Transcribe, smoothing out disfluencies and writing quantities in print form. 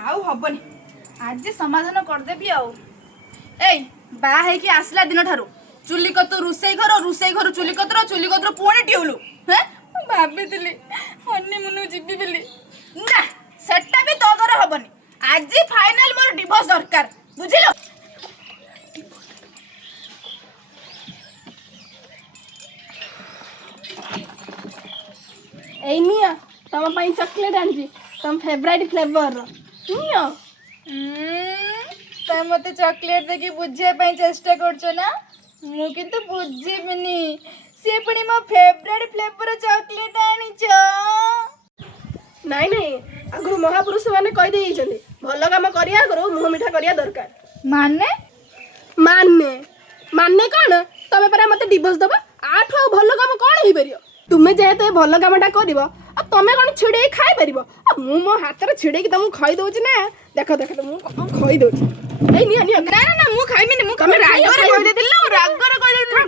आउ हबनी आज समाधान करदेबी आउ ए बाहा है कि आसला दिन ठारू चुली कतु रुसई घर चुली कतर पुणी टिउलु हैं भाभी हनीमून जीवी बोली ना सेटा भी तो द्वारा हबनी आज फाइनल मोर डिवोर्स दरकार बुझिलो। ए निया तम पाई चॉकलेट आंजी तम फेवरेट फ्लेवर निया तो मते चॉकलेट देखि बुझिया पई चेष्टा करछो ना मु किंतु बुझिबिनी से पुणी मो फेवरेट फ्लेवर चॉकलेट आनिछो नाई नाई आगु महापुरुष माने कहि देई छथि भलो काम करिया करो मुह मिठा करिया दरकार माने माने माने कोन तमे परा मते डिवोर्स दबा आठो भलो काम कोन होई परियो तुमे जेहेतु ए भलो कामटा करिवो आ तमे कोन छिड़े खाइ परिवो आ मु मो हाथ रे छिड़े कि तुम खई दोछि ना देखो देखो मु खई दोछि ए निया निया ना ना ना मु खाइमिनी मु कमे राग रे कहि देतिल राग रे कहि देतिल